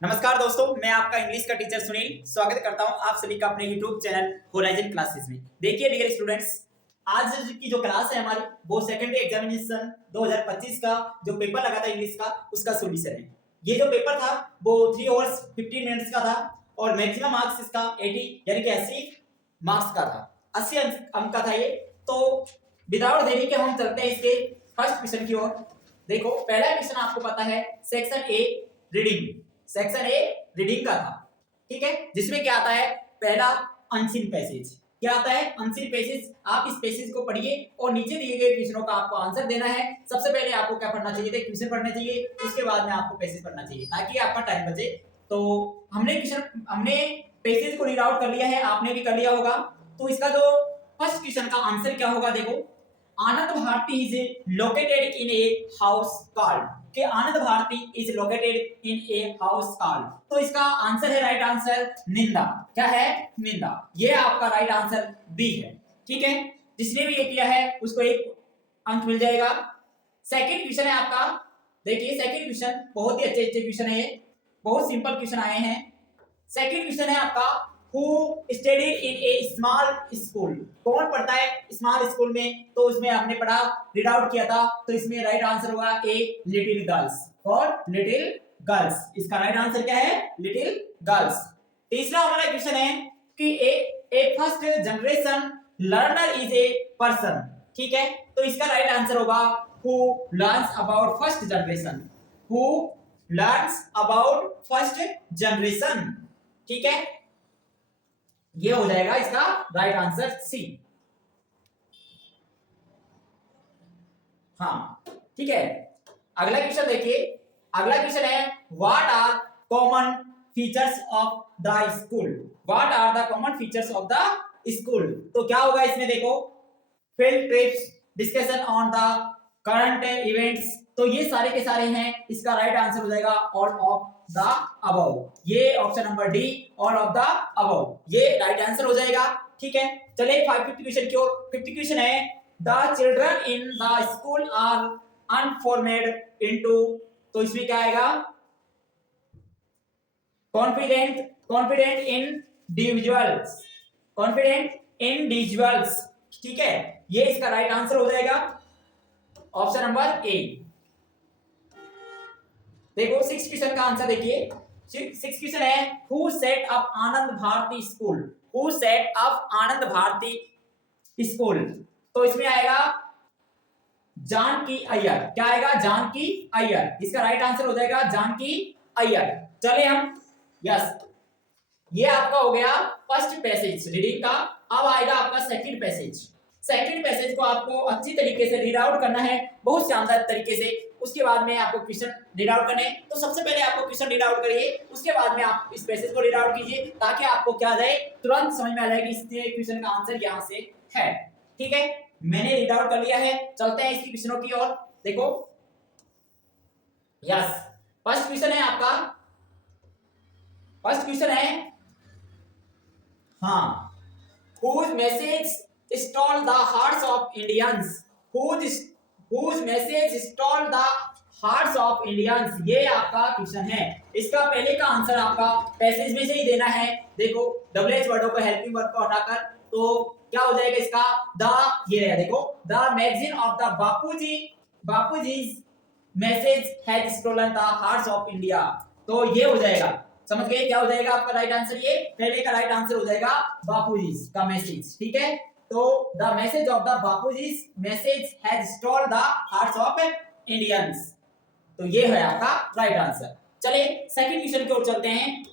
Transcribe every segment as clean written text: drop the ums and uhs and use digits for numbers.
नमस्कार दोस्तों, मैं आपका इंग्लिश का टीचर सुनील स्वागत करता हूं आप सभी का अपने YouTube चैनल होराइजन क्लासेस में। देखिए डियर स्टूडेंट्स, आज की जो क्लास है हमारी वो सेकेंडरी एग्जामिनेशन 2025 का जो पेपर लगा था इंग्लिश का उसका सॉल्यूशन है। ये जो पेपर था वो 3 आवर्स 15 मिनट्स का था और मैक्सिमम मार्क्स इसका 80 यानी कि 80 मार्क्स का था। 80 अंक का था ये। तो विदाउट देरी के हम चलते हैं इसके फर्स्ट क्वेश्चन की ओर। देखो पहला क्वेश्चन आपको पता है section A reading. Section A reading का था, ठीक है, जिसमें क्या आता है पहला अनसीन पैसेज। क्या आता है अनसीन पैसेज। आप इस पैसेज को पढ़िए और नीचे दिए गए क्वेश्चनों का आपको आंसर देना है। सबसे पहले आपको क्या पढ़ना चाहिए थे, क्वेश्चन पढ़ने चाहिए, उसके बाद में आपको पैसेज पढ़ना चाहिए ताकि आपका टाइम बचे। तो हमने पैसेज को रीड आउट कर लिया है, आपने भी कर लिया होगा। तो इसका जो फर्स्ट क्वेश्चन का आंसर क्या होगा, देखो आनंद Bharti is located in a house called. कि आनंद Bharti is located in a house called. तो इसका आंसर है राइट आंसर निंदा। क्या है? निंदा। ये आपका राइट आंसर बी है, ठीक है। जिसने भी ये किया है उसको एक अंक मिल जाएगा। सेकंड क्वेश्चन है आपका। देखिए सेकंड क्वेश्चन बहुत ही अच्छे क्वेश्चन है, ये बहुत सिंपल क्वेश्चन आए हैं। सेकंड क्वेश्चन है आपका Who studied in a small school? कौन पढ़ता है स्मॉल स्कूल में? तो उसमें हमने पढ़ा रीड आउट किया था। तो इसमें राइट आंसर होगा ए लिटिल गर्ल्स। और लिटिल गर्ल्स इसका राइट आंसर क्या है? Little girls. तीसरा हमारा क्वेश्चन है कि ए first generation learner is a person. ठीक है, तो इसका राइट आंसर होगा who learns about first generation. Who learns about first generation. ठीक है, ये हो जाएगा इसका राइट आंसर सी। हाँ ठीक है। अगला क्वेश्चन देखिए। अगला क्वेश्चन है what are common features of the school. What are the common features of the school. तो क्या होगा इसमें, देखो field trips, discussion on the current events. तो ये सारे के सारे हैं। इसका राइट आंसर हो जाएगा ऑल ऑफ द अबव। ये option number D all of the above, ये राइट आंसर हो जाएगा। ठीक है, चलिए 550 क्वेश्चन की ओर। 50 क्वेश्चन है the children in the school are अनफॉर्मेड into. तो इसमें क्या आएगा? Confident individuals. Confident individuals. ठीक है, ये इसका राइट आंसर हो जाएगा ऑप्शन नंबर ए। देखो 6 क्वेश्चन का आंसर देखिए। 6 क्वेश्चन है who set up Anand Bharati school. Who set up Anand Bharati school. तो इसमें आएगा जानकी अय्यर। क्या आएगा? जानकी अय्यर। इसका राइट आंसर हो जाएगा जानकी अय्यर। चले हम यस, ये आपका हो गया फर्स्ट पैसेज रीडिंग का। अब आएगा आपका सेकंड पैसेज। सेकंड पैसेज को आपको अच्छी तरीके से रीड आउट करना है, बहुत शानदार तरीके से। उसके बाद में आपको क्वेश्चन रीड आउट करने। तो सबसे पहले आपको क्वेश्चन रीड आउट करिए, उसके बाद में आप इस पैसेज को रीड आउट कीजिए ताकि आपको क्या आ जाए, तुरंत समझ में आ जाए कि इस क्वेश्चन का आंसर यहां से है। ठीक है, मैंने रीड आउट कर लिया है। चलते हैं इसकी क्वेश्चनों की ओर। देखो यस, फर्स्ट क्वेश्चन है आपका। फर्स्ट क्वेश्चन है हाँ, whose message stole the hearts of Indians। whose message stole the hearts of Indians। ये आपका क्वेश्चन है। इसका पहले का आंसर आपका पैसेज में से ही देना है। देखो डबल एच वर्डों को हेल्पिंग वर्ब को हटाकर तो क्या हो जाएगा इसका? द, ये रहेगा देखो, the magazine of the बापूजी's message had stolen the hearts of India. तो ये हो जाएगा, समझ गए क्या हो जाएगा आपका राइट आंसर? ये पहले का राइट आंसर हो जाएगा बापूजी का मैसेज। ठीक है, तो the message of the Bapuji message has stole the hearts of Indians. तो ये है आपका राइट आंसर। चलिए सेकंड क्वेश्चन की ओर चलते हैं।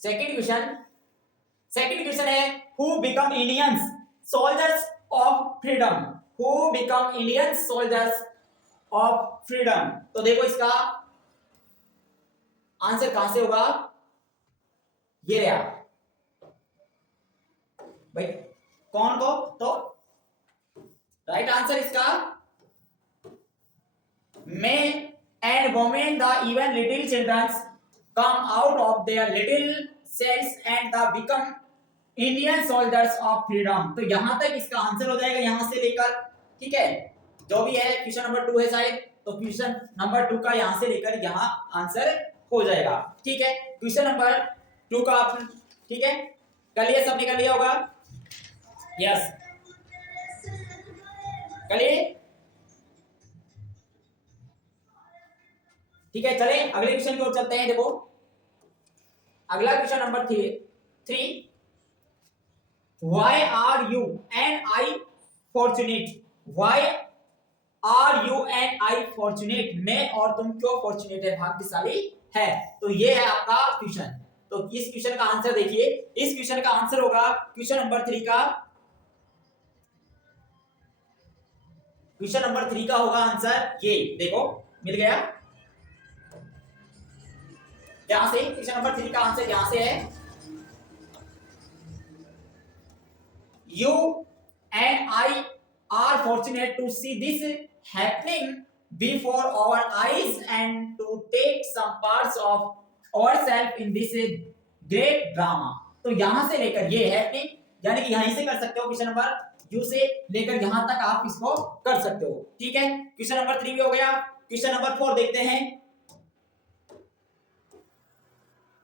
सेकंड क्वेश्चन है who become Indians soldiers of freedom. Who become Indians soldiers of freedom. तो देखो इसका आंसर कहां से होगा? ये रहा भाई, कौन को? तो राइट आंसर इसका men and women, the even little children come out of their little cells and the become Indian soldiers of freedom। तो यहां तक इसका आंसर हो जाएगा यहां से लेकर। ठीक है, जो भी है क्वेश्चन नंबर 2 है शायद, तो क्वेश्चन नंबर 2 का यहां से लेकर यहां आंसर हो जाएगा। ठीक है, क्वेश्चन नंबर 2 का आप ठीक है कर लिया, सबने कर लिया होगा। यस, कर लिए। ठीक है, चले अगले क्वेश्चन की ओर चलते हैं। देखो अगला question number 3, why are you and I fortunate? why are you and I fortunate? मैं और तुम क्यों फॉर्चुनेट है, भाग्यशाली है। तो ये है आपका क्वेश्चन। तो इस क्वेश्चन का आंसर देखिए, इस क्वेश्चन का आंसर होगा क्वेश्चन नंबर 3 का, क्वेश्चन नंबर 3 का होगा आंसर ये। देखो मिल गया, यहां से क्वेश्चन नंबर 3 का आंसर यहां से है, you and I are fortunate to see this happening before our eyes and to take some parts of ourselves in this great drama। तो यहां से लेकर ये happening, यानी कि यहीं से कर सकते हो, क्वेश्चन नंबर यू से लेकर यहां तक आप इसको कर सकते हो। ठीक है, क्वेश्चन नंबर 3 भी हो गया। क्वेश्चन नंबर 4 देखते हैं।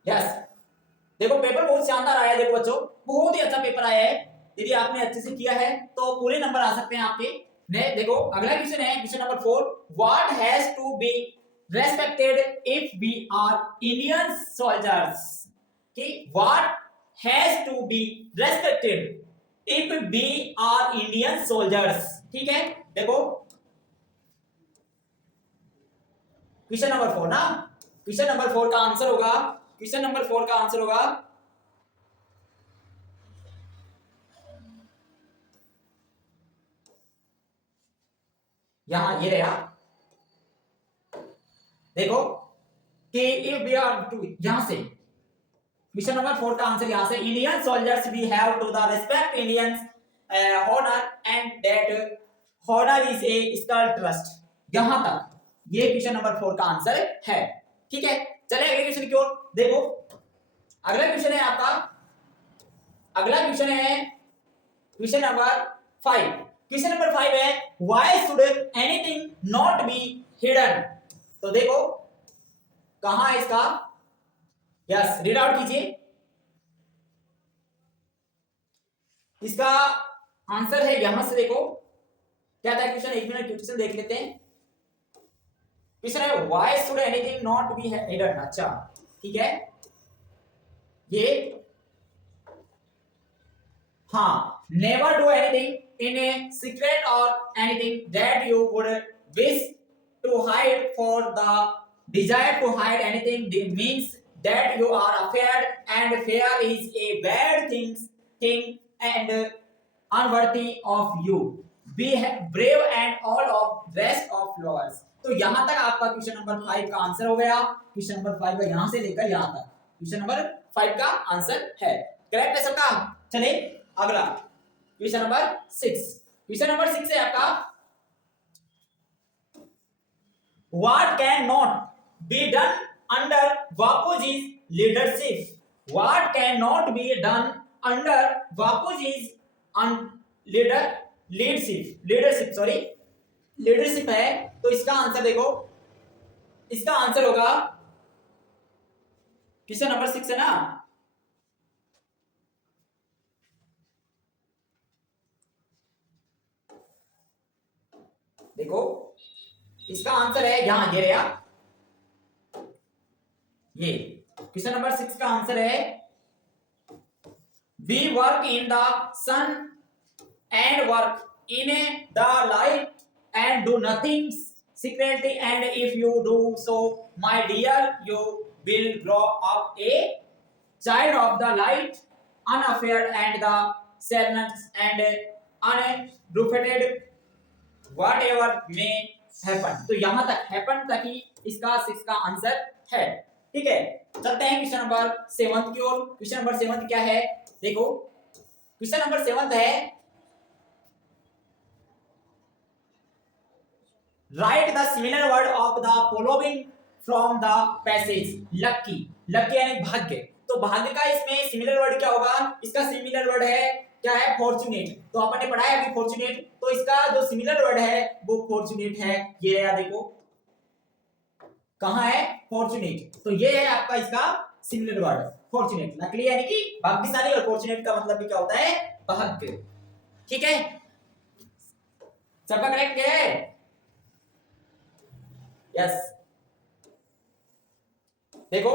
यस, देखो पेपर बहुत शानदार आया है। देखो बच्चों, बहुत ही अच्छा पेपर आया है। यदि आपने अच्छे से किया है तो पूरे नंबर आ सकते हैं आपके। ने देखो अगला क्वेश्चन है, question number 4, what has to be respected if we are Indian soldiers? कि what has to be respected if we are Indian soldiers. ठीक है, देखो क्वेश्चन नंबर 4 ना, क्वेश्चन नंबर 4 का आंसर होगा, क्वेश्चन नंबर 4 का आंसर होगा यहां, ये रहा। देखो कि इफ वी आर टू, यहां से क्वेश्चन नंबर 4 का आंसर यहां से, Indian soldiers we have to the respect Indians honor and that honor is a skull trust। यहां तक ये क्वेश्चन नंबर 4 का आंसर है। ठीक है, चले अगले क्वेश्चन की ओर। देखो अगला क्वेश्चन है आपका, अगला क्वेश्चन है क्वेश्चन नंबर 5। क्वेश्चन नंबर 5 है, why should anything not be hidden? तो देखो कहां है इसका, यस रीड आउट कीजिए। इसका आंसर है यहां से, देखो क्या था क्वेश्चन, एक मिनट क्वेश्चन देख लेते हैं। क्वेश्चन है why should anything not be hidden. अच्छा ठीक है, ये हाँ, never do anything in a secret और anything that you would wish to hide, for the desire to hide anything means that you are afraid and fear is a bad thing and unworthy of you। Be brave and all of rest of flowers। तो यहां तक आपका question number 5 का answer हो गया। Question number 5 का यहां से लेकर यहां तक क्वेश्चन नंबर 5 का आंसर है। करेक्ट है सबका। चलिए अगला क्वेश्चन नंबर 6। क्वेश्चन नंबर 6 है आपका, what can not be done under बापूजी's leadership? What can not be done under बापूजी's leadership है। तो इसका आंसर देखो, इसका आंसर होगा क्वेश्चन नंबर 6 है ना, देखो इसका आंसर है यहां, ये रहा, ये क्वेश्चन नंबर 6 का आंसर है, we work in the sun and work in the light and do nothing secretly, and if you do so my dear you will grow up a child of the light, unafraid and the sadness and unrooted whatever may happen। तो यहां तक happen तक ही इसका 6 का answer है। ठीक है, चलते हैं क्वेश्चन नंबर 7 की ओर। क्वेश्चन नंबर 7 क्या है, देखो क्वेश्चन नंबर 7 है, write the similar word of the following from the passage. Lucky, lucky यानी भाग्य, तो भाग्य का इसमें सिमिलर वर्ड क्या होगा? इसका सिमिलर वर्ड है क्या है? फॉर्चुनेट। तो अपन ने पढ़ा है अभी फॉर्चुनेट, तो इसका जो सिमिलर वर्ड है वो फॉर्चुनेट है। ये रहा देखो, कहाँ है? फॉर्चुनेट। तो ये है आपका इसका सिमिलर वर्ड फॉर्चुनेट। लकीली यानी कि भाग्यशाली, और फॉर्चुनेट का मतलब भी क्या होता है? भाग्य। ठीक है, सबका करेक्ट क्या है? यस। देखो,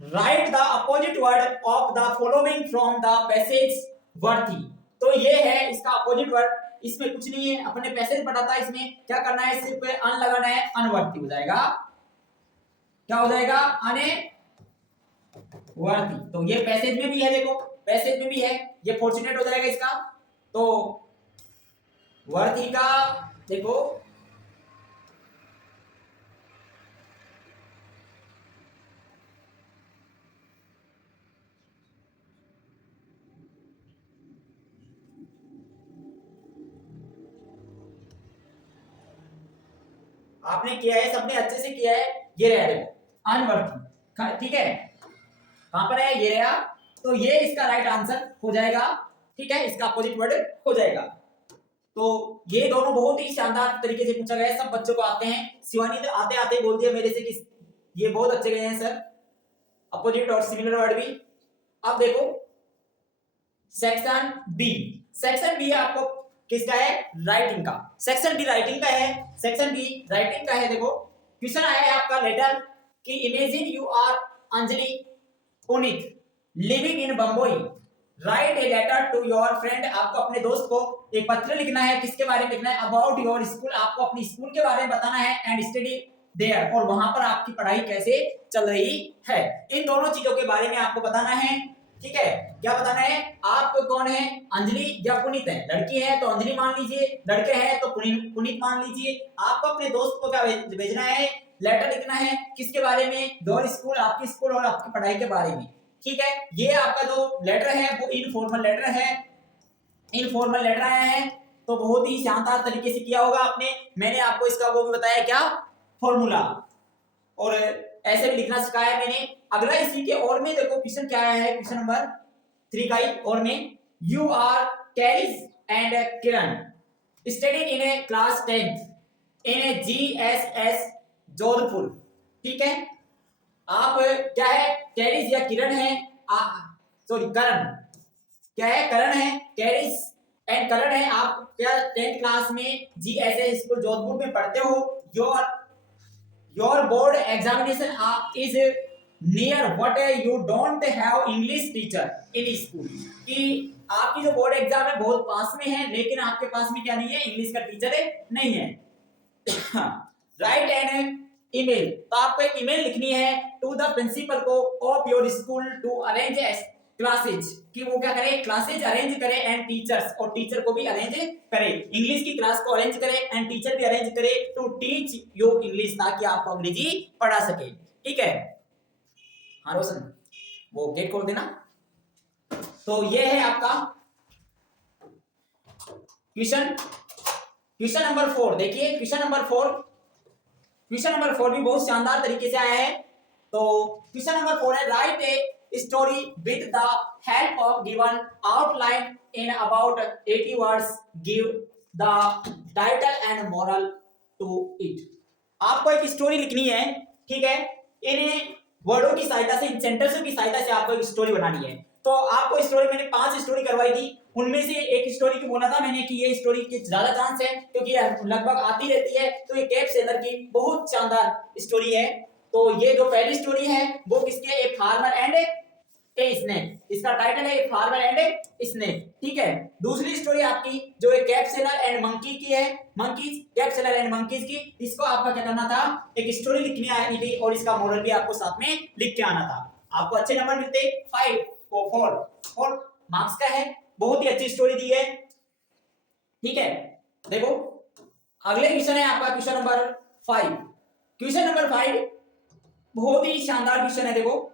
right the opposite word of the following from the passage worthy. तो ये है इसका अपोजिट वर्ड। इसमें कुछ नहीं है, अपने पैसेज पढ़ा था, इसमें क्या करना है? सिर्फ अन लगाना है, अनवर्थी हो जाएगा। क्या हो जाएगा? अने वर्दी। तो ये पैसेज में भी है, देखो पैसेज में भी है, ये फॉर्चुनेट हो जाएगा इसका। तो वर्दी का देखो, आपने किया है, सबने अच्छे से किया है। ये रहा देखो अनवर्थी, ठीक है, कहां पर है? ये रहा। तो ये इसका राइट आंसर हो जाएगा। ठीक है, इसका अपोजिट वर्ड हो जाएगा। तो ये दोनों बहुत ही शानदार तरीके से पूछा गया है, सब बच्चों को आते हैं। शिवानी तो आते आते बोल दिया मेरे से कि ये बहुत अच्छे गए हैं सर, अपोजिट और सिमिलर वर्ड भी। अब देखो सेक्शन बी। सेक्शन बी आपको किसका है? राइटिंग का। सेक्शन बी राइटिंग का है। सेक्शन बी राइटिंग का है। देखो क्वेश्चन आया है आपका लेटर कि imagine you are Anjali Punit living in Bombay, write a letter to your friend. आपको अपने दोस्त को एक पत्र लिखना है। किसके बारे में लिखना है? About your school. आपको अपनी स्कूल के बारे में बताना है। एंड स्टडी देयर, और वहां पर आपकी पढ़ाई कैसे चल रही है, इन दोनों चीजों के बारे में आपको बताना है। ठीक है, क्या बताना है? आप कौन है? अंजलि या पुनीत है? लड़की है तो अंजलि मान लीजिए, लड़के हैं तो पुनीत मान लीजिए। आपको अपने दोस्त को क्या भेजना है? लेटर लिखना है। किसके बारे में? योर स्कूल, आपकी स्कूल और आपकी पढ़ाई के बारे में। ठीक है, ये आपका जो लेटर है वो इनफॉर्मल लेटर है। इनफॉर्मल लेटर आया है, तो बहुत ही शानदार तरीके से किया होगा आपने। मैंने आपको इसका वो भी बताया, क्या? फॉर्मूला, और ऐसे भी लिखना सिखाया मैंने। अगला इसी के और में देखो क्वेश्चन क्या आया है, क्वेश्चन नंबर 3 का ही और में। You are carriage and Kiran studied in a class 10th in a GSS Jodhpur. ठीक है, आप क्या है? कैरिज या किरण है, सॉरी करण, क्या है? करण है, कैरिज एंड करण है। आप क्या 10th क्लास में जीएसएस स्कूल जोधपुर में पढ़ते हो। Your board examination is near but you don't have English teacher in school. कि आपकी जो बोर्ड एग्जाम है बहुत पास में है, लेकिन आपके पास में क्या नहीं है? इंग्लिश का टीचर नहीं है। राइट एंड ईमेल, तो आपको एक ईमेल लिखनी है टू द प्रिंसिपल को of your school to arrange classes, कि वो क्या करे? क्लासेज अरेंज करे, एंड टीचर्स, और टीचर को भी अरेंज करे, इंग्लिश की क्लास को अरेंज करे एंड टीचर भी अरेंज करे टू टीच यू इंग्लिश, ताकि आपको अंग्रेजी पढ़ा सके। ठीक है, हाँ रोशन वो गेट खोल देना। तो ये है आपका क्वेश्चन। क्वेश्चन नंबर 4 देखिए, क्वेश्चन नंबर 4, क्वेश्चन नंबर 4 भी बहुत शानदार तरीके से आया है। तो क्वेश्चन नंबर 4 है, write a story with the help of given outline in about 80 words, give the title and moral to it. आपको एक स्टोरी लिखनी है। ठीक है, इन वर्डों की सहायता से, इन सेंटेंसों की सहायता से आपको एक स्टोरी बनानी है। तो आपको स्टोरी मैंने 5 स्टोरी करवाई थी, उनमें से एक स्टोरी की बोला था मैंने कि ये स्टोरी की ज्यादा चांस है, क्योंकि लगभग आती रहती है। तो ये कैप सेलर की बहुत शानदार स्टोरी है। तो ये जो पहली स्टोरी है वो किसकी है? A farmer and a snake. इसका टाइटल है a farmer and a snake. ठीक है, दूसरी स्टोरी आपकी जो है कैप सेलर एंड मंकी की है, monkeys, cap seller and monkeys की। इसको आपका क्या करना था? एक स्टोरी लिखनी आनी थी, और इसका मॉडल भी आपको साथ में लिख के आना था। आपको अच्छे नंबर मिलते 5 को 4 मार्क्स का है। बहुत ही अच्छी स्टोरी दी है। ठीक है, देखो अगले क्वेश्चन है आपका क्वेश्चन नंबर 5। क्वेश्चन नंबर 5 बहुत ही शानदार क्वेश्चन है। देखो,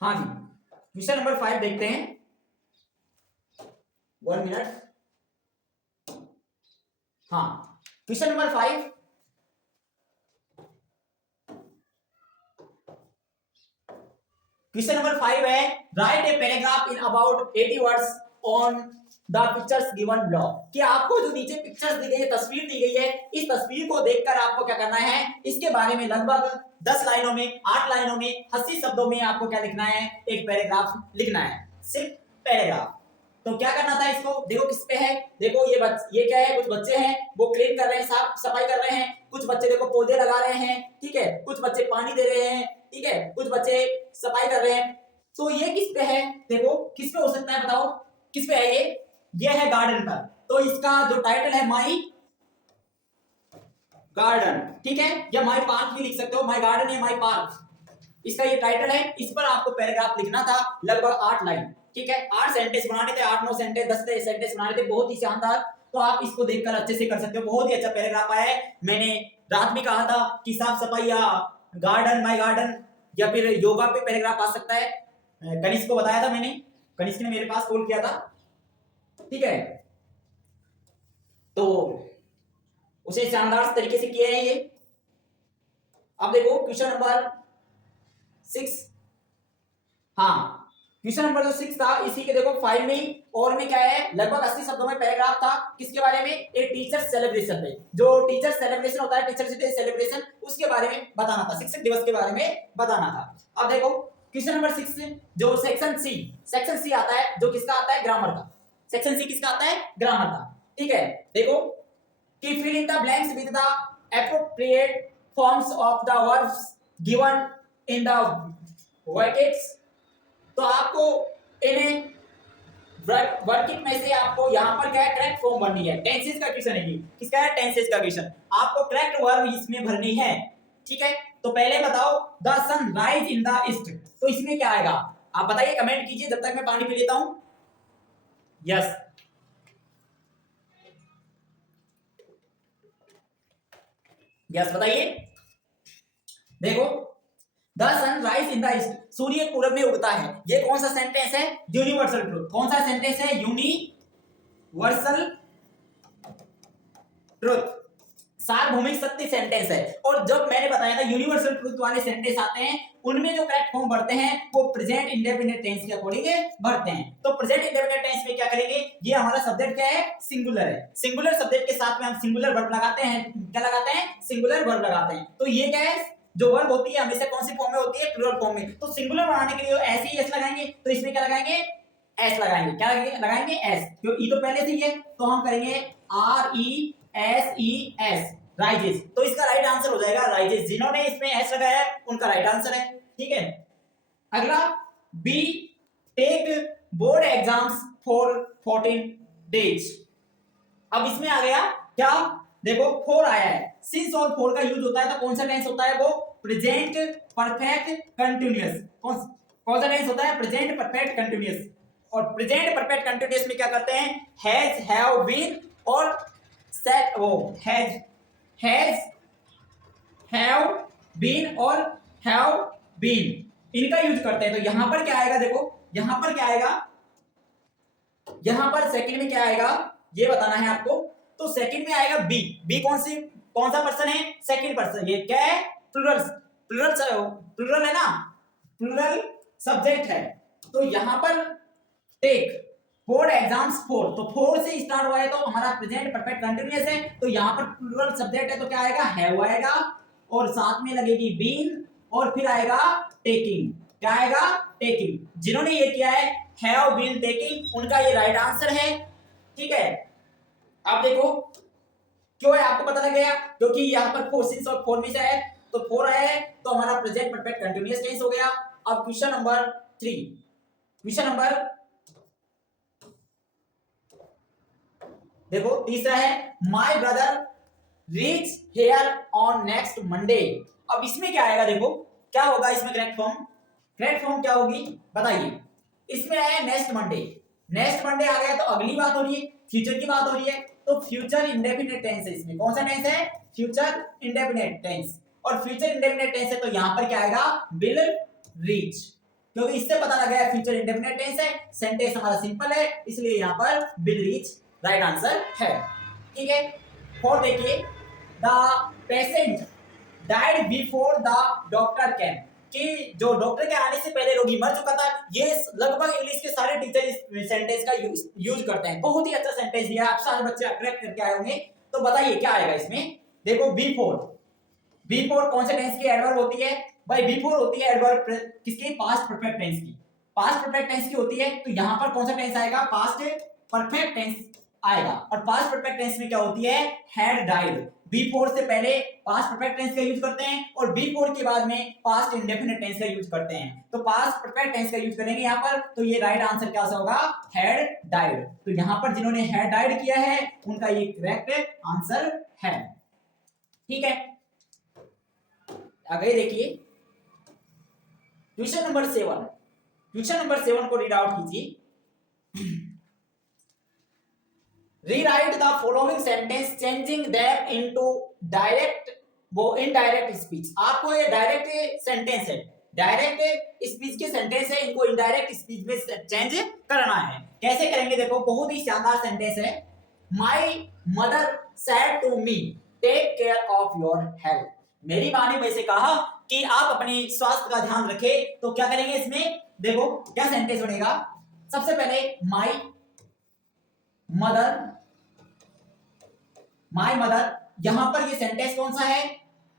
हाँ जी, क्वेश्चन नंबर 5 देखते हैं। 1 मिनट। हाँ, क्वेश्चन नंबर 5, क्वेश्चन नंबर 5 है, write a paragraph in about 80 words on the pictures given below, कि आपको जो नीचे पिक्चर्स दी गई है, तस्वीर दी गई है, इस तस्वीर को देखकर आपको क्या करना है, इसके बारे में लगभग 10 लाइनों में, 8 लाइनों में, 80 शब्दों में आपको क्या लिखना है, एक पैराग्राफ लिखना है, सिर्फ पैराग्राफ। तो क्या करना था इसको, देखो किस पे है, देखो ये क्या है, कुछ बच्चे हैं वो क्लीन कर रहे हैं, साफ सफाई कर रहे हैं, कुछ बच्चे देखो पौधे लगा रहे हैं, ठीक है, कुछ बच्चे पानी दे रहे हैं, ठीक है, कुछ बच्चे सफाई कर रहे हैं। तो ये किस पे है, देखो किस पे हो सकता है, बताओ किस पे है ये है गार्डन पर। तो इसका जो टाइटल है माई गार्डन, ठीक है, या माई पार्क भी लिख सकते हो, माई गार्डन या माई पार्क, इसका ये टाइटल है। इस पर आपको पैराग्राफ लिखना था, लगभग 8 लाइन, ठीक है, 8 सेंटेंस बनाने थे, 8-9 सेंटेंस, 10 सेंटेंस बनाने थे, बहुत ही शानदार। तो आप इसको देखकर अच्छे से कर सकते हो, बहुत ही अच्छा पैराग्राफ आया है। मैंने रात भी कहा था कि साफ सफाई या गार्डन, माई गार्डन, या फिर योगा पे पैराग्राफ आ सकता है। कनिष्क को बताया था मैंने, कनिष्क ने मेरे पास कॉल किया था, ठीक है, तो उसे शानदार तरीके से किया है ये। अब देखो क्वेश्चन नंबर 6, हाँ क्वेश्चन नंबर जो 6 था, इसी के देखो 5 में और में क्या है, लगभग 80 शब्दों में पैराग्राफ था, किसके बारे में, एक टीचर सेलिब्रेशन पे, जो टीचर सेलिब्रेशन होता है, टीचर डे सेलिब्रेशन, उसके बारे में बताना था, शिक्षक दिवस के बारे में बताना था। अब देखो क्वेश्चन नंबर 6 जो सेक्शन सी आता है, जो किसका आता है, ग्रामर का, सेक्शन सी किसका आता है, ग्रामर का, ठीक है। देखो कि fill in the blanks with the appropriate forms of the verbs given in the brackets। तो आपको इन्हें वर्किंग में से आपको यहाँ पर क्या है, करेक्ट फॉर्म भरनी है। टेंसेस का क्वेश्चन है ये, किसका है, टेंसेस का क्वेश्चन, आपको करेक्ट वर्ब इसमें भरनी है, ठीक है। तो पहले बताओ the sun rise in the east, तो इसमें क्या आएगा, आप बताइए, कमेंट कीजिए जब तक मैं पानी पी लेता हूं। यस, यस बताइए। देखो the sun rise in the east, सूर्य पूरब में उगता है, ये कौन सा सेंटेंस है, यूनिवर्सल ट्रूथ, कौन सा सेंटेंस है, यूनिवर्सल ट्रूथ, सार्वभौमिक सत्य सेंटेंस है। और जब मैंने बताया था यूनिवर्सल ट्रूथ वाले सेंटेंस आते हैं, उनमें जो करेक्ट फॉर्म भरते हैं वो प्रेजेंट इंडेफिनिट टेंस के अकॉर्डिंग भरते हैं। तो प्रेजेंट इंडेफिनिट टेंस में क्या करेंगे, ये हमारा सब्जेक्ट क्या है, सिंगुलर है, सिंगुलर सब्जेक्ट के साथ में हम सिंगुलर वर्ब लगाते हैं, क्या लगाते हैं, सिंगुलर वर्ब लगाते हैं। तो ये क्या है, जो वर्ब होती है हमेशा कौन सी फॉर्म में होती है, प्लूरल फॉर्म में। तो सिंगुलर बनाने के लिए ऐसे ही एस लगाएंगे, तो इसमें क्या लगाएंगे, एस लगाएंगे, क्या लगाएंगे एस, क्यों ई तो पहले से ही है, तो हम करेंगे RESES, राइजेस। तो इसका राइट आंसर हो जाएगा राइजेस, जिन्होंने इसमें एस लगाया है उनका राइट आंसर है, ठीक है। अगला B, take board exams for 14 days. अब इसमें आ गया क्या, देखो 4 आया है, सिंस और 4 का यूज होता है तो कौन सा टेंस होता है, वो प्रेजेंट परफेक्ट कंटीन्यूअस, कौन सा टेंस होता है, प्रेजेंट परफेक्ट कंटीन्यूअस। और प्रेजेंट परफेक्ट कंटीन्यूअस में क्या करते हैं, हैज, हैव, बीन और सेट, वो हैज, हैव बीन और हैव बीन, इनका यूज करते हैं। तो यहां पर क्या आएगा, देखो यहां पर क्या आएगा, यहां पर सेकंड में क्या आएगा ये बताना है आपको। तो सेकंड में आएगा बी, बी कौन सा पर्सन है, सेकंड पर्सन, ये क्या है, प्लूरल, प्लूरल है ना, प्लूरल सब्जेक्ट है। तो यहां पर टेक बोर्ड एग्जाम्स 4, तो 4 से स्टार्ट हुआ है तो हमारा प्रेजेंट परफेक्ट कंटीन्यूअस है, तो यहां पर प्लूरल सब्जेक्ट है तो क्या आएगा, हैव आएगा, और साथ में लगेगी बीन, और फिर आएगा टेकिंग, क्या आएगा, टेकिंग। जिन्होंने ये किया है हैव बीन टेकिंग, उनका ये राइट आंसर है, ठीक है। आप देखो क्यों है, आपको पता लग गया, क्योंकि यहां पर 4 सिंस और 4 में से है, तो 4 आया है तो हमारा प्रेजेंट परफेक्ट कंटीन्यूअस टेंस हो गया। अब क्वेश्चन नंबर 3, क्वेश्चन नंबर देखो तीसरा है, my brother reach here on next Monday. अब इसमें क्या आएगा, देखो क्या होगा इसमें, करेक्ट फॉर्म क्या होगी बताइए। इसमें आया नेक्स्ट मंडे, नेक्स्ट मंडे आ गया तो अगली बात हो रही है, फ्यूचर की बात हो रही है, तो फ्यूचर इंडेफिनिट टेंस है, इसमें कौन सा टेंस है, फ्यूचर इंडेफिनिट टेंस। और फ्यूचर इंडेफिनिट टेंस है तो यहां पर क्या आएगा, विल रीच, क्योंकि इससे पता लग गया फ्यूचर इंडेफिनिट टेंस है, सेंटेंस हमारा सिंपल है, इसलिए यहां पर विल रीच राइट आंसर है, ठीक है। 4 देखिए, the patient died before the doctor केम, कि जो डॉक्टर के आने से पहले रोगी मर चुका था। ये लगभग इंग्लिश के सारे टीचर इस सेंटेंस का यूज करते हैं। बहुत ही अच्छा सेंटेंस दिया, आप सारे बच्चे अट्रैक्ट करके आए होंगे। तो बताइए क्या आएगा इसमें। देखो बी4 कौन से टेंस की एडवर्ब होती है भाई? बी4 होती है एडवर्ब किसकी? पास्ट परफेक्ट टेंस की। पास्ट परफेक्ट टेंस की होती है, तो यहां पर कौन सा टेंस आएगा? पास्ट परफेक्ट टेंस आएगा। और पास्ट परफेक्ट टेंस में क्या होती है? Had died. बी4 से पहले पास्ट परफेक्ट टेंस का यूज करते हैं और बी4 के बाद में पास्ट इंडेफिनिट टेंस का यूज करते हैं। तो पास्ट परफेक्ट टेंस का यूज करेंगे यहां पर, तो ये राइट आंसर क्या होगा? Had died. तो यहां पर जिन्होंने हैड डाइड किया है उनका ये करेक्ट आंसर है। ठीक है, आगे देखिए क्वेश्चन नंबर 7। क्वेश्चन नंबर 7 को रीड आउट कीजिए। Rewrite the following sentence changing them into direct वो इनडायरेक्ट स्पीच। आपको ये डायरेक्ट सेंटेंस है, डायरेक्ट स्पीच के सेंटेंस है, इनको इनडायरेक्ट स्पीच में चेंज करना है। कैसे करेंगे? देखो बहुत ही शानदार सेंटेंस है। My mother said to me take care of your health. मेरी माँ ने मुझसे कहा कि आप अपने स्वास्थ्य का ध्यान रखें। तो क्या करेंगे इसमें? देखो क्या सेंटेंस बनेगा। सबसे पहले माय मदर, यहां पर ये सेंटेंस कौन सा है